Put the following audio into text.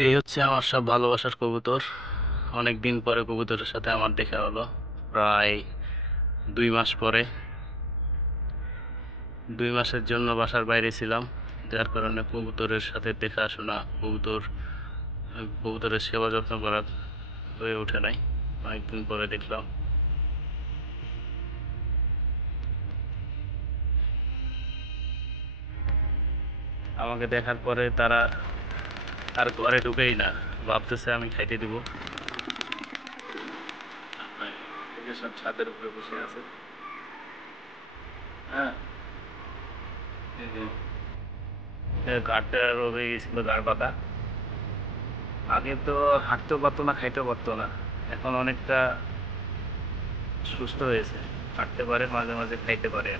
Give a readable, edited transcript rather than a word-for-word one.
এই হচ্ছে আমার সব ভালোবাসার কবুতর। অনেক দিন পরে কবুতরের সাথে আমার দেখা হলো, প্রায় 2 মাস পরে। 2 মাসের জন্য বাসার বাইরে ছিলাম, যার কারণে কবুতরের সাথে দেখাশোনা, কবুতরের সেবা যত্ন করা হয়ে ওঠে নাই। অনেকদিন পরে দেখলাম। আমাকে দেখার পরে তারা আর ঘরে ঢুকেই না, ভাবতেছে আমি খাইতে দিব। এদের সব ছাদের উপরে বসে আছে। হ্যাঁ, এই যে গাড়টা রয়ে গেছিল, গাড় পাতা। আগে তো হাঁটতেও পারতো না, খাইতেও পারতো না। এখন অনেকটা সুস্থ হয়েছে, হাঁটতে পারে, মাঝে মাঝে খাইতে পারে।